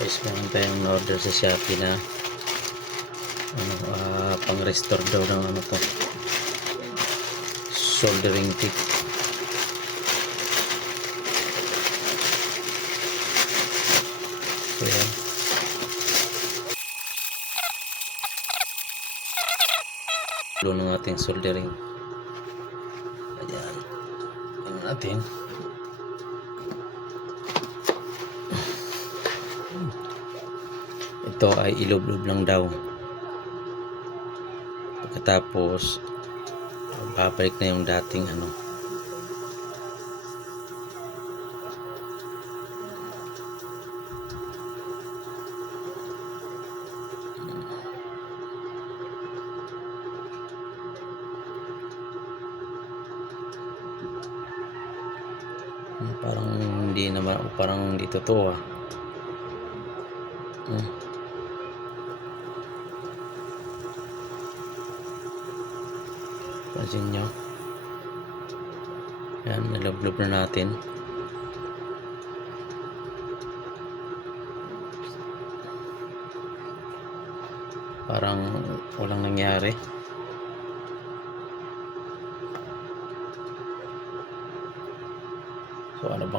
Guys, meron tayong order sa Shopee na pang restore daw ng to, soldering tip. So yan, ulo ng ating soldering. Ayan, yan natin. Ito ay ilob-lob lang daw. Pagkatapos babalik na yung dating parang hindi totoo Pansin nyo, yan, nalablob na natin. Parang walang nangyari. So ano bang